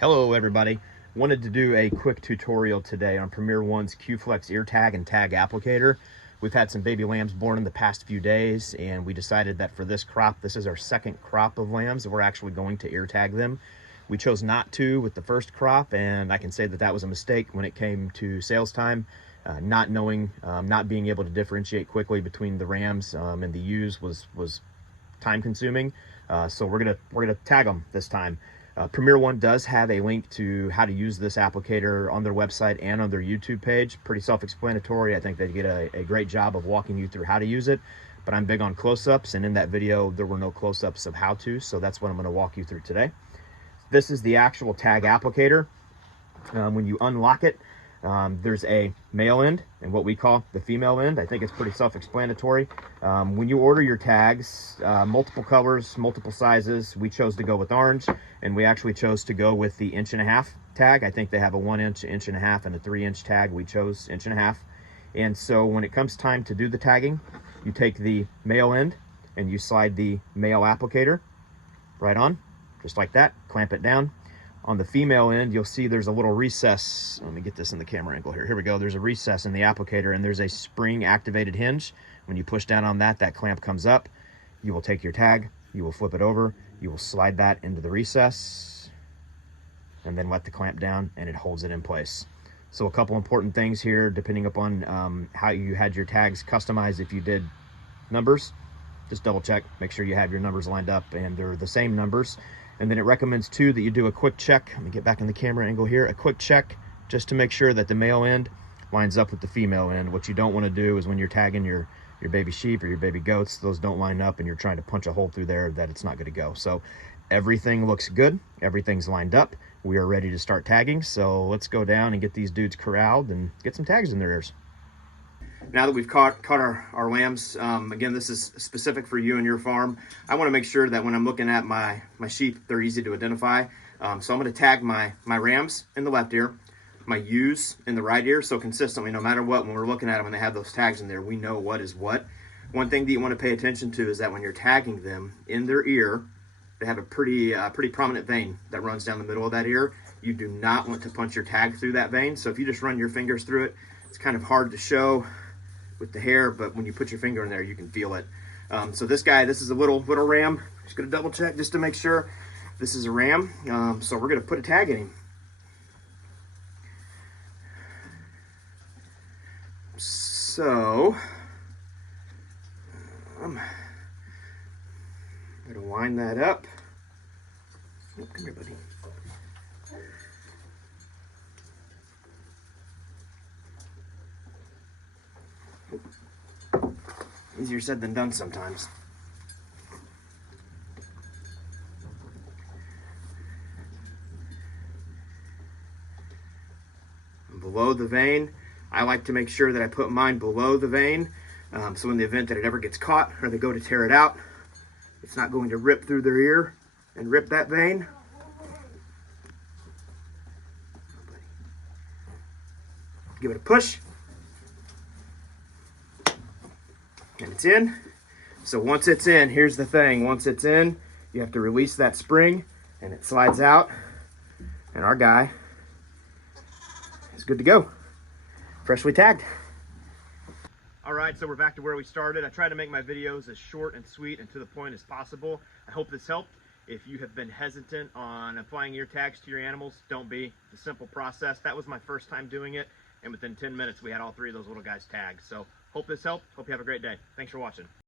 Hello everybody. Wanted to do a quick tutorial today on Premier One's Q-Flex ear tag and tag applicator. We've had some baby lambs born in the past few days, and we decided that for this crop, this is our second crop of lambs, that we're actually going to ear tag them. We chose not to with the first crop, and I can say that that was a mistake when it came to sales time. Not knowing, not being able to differentiate quickly between the rams and the ewes was time consuming. So we're gonna tag them this time. Premier One does have a link to how to use this applicator on their website and on their YouTube page. Pretty self-explanatory. I think they did a great job of walking you through how to use it, but I'm big on close-ups, and in that video there were no close-ups of how to, so that's what I'm going to walk you through today. This is the actual tag applicator. When you unlock it, there's a male end and what we call the female end. I think it's pretty self-explanatory. When you order your tags, multiple colors, multiple sizes, we chose to go with orange, and we actually chose to go with the 1.5 inch tag. I think they have a 1 inch, 1.5 inch, and a 3 inch tag. We chose 1.5 inch. And so when it comes time to do the tagging, you take the male end and you slide the male applicator right on, just like that, clamp it down. On the female end, you'll see there's a little recess. Let me get this in the camera angle here. Here we go. There's a recess in the applicator, and there's a spring activated hinge. When you push down on that, that clamp comes up. You will take your tag, you will flip it over, you will slide that into the recess, and then let the clamp down, and it holds it in place. So a couple important things here, depending upon how you had your tags customized. If you did numbers, just double check, make sure you have your numbers lined up and they're the same numbers. And then it recommends too that you do a quick check. Let me get back in the camera angle here. A quick check just to make sure that the male end lines up with the female end. What you don't want to do is when you're tagging your baby sheep or your baby goats, those don't line up and you're trying to punch a hole through there, that it's not going to go. So everything looks good. Everything's lined up. We are ready to start tagging. So let's go down and get these dudes corralled and get some tags in their ears. Now that we've caught our lambs, again, this is specific for you and your farm. I want to make sure that when I'm looking at my sheep, they're easy to identify. So I'm going to tag my rams in the left ear, my ewes in the right ear, so consistently, no matter what, when we're looking at them and they have those tags in there, we know what is what. One thing that you want to pay attention to is that when you're tagging them in their ear, they have a pretty prominent vein that runs down the middle of that ear. You do not want to punch your tag through that vein. So if you just run your fingers through it, it's kind of hard to show with the hair, but when you put your finger in there, you can feel it. So this guy, this is a little ram. Just gonna double check just to make sure this is a ram. So we're gonna put a tag in him. So I'm gonna line that up. Oh, come here, buddy. Easier said than done sometimes. Below the vein, I like to make sure that I put mine below the vein, so in the event that it ever gets caught or they go to tear it out, it's not going to rip through their ear and rip that vein. Give it a push. And it's in. So once it's in, here's the thing. Once it's in, you have to release that spring and it slides out. And our guy is good to go. Freshly tagged. All right, so we're back to where we started. I try to make my videos as short and sweet and to the point as possible. I hope this helped. If you have been hesitant on applying ear tags to your animals, don't be. It's a simple process. That was my first time doing it, and within 10 minutes we had all three of those little guys tagged. So hope this helped. Hope you have a great day. Thanks for watching.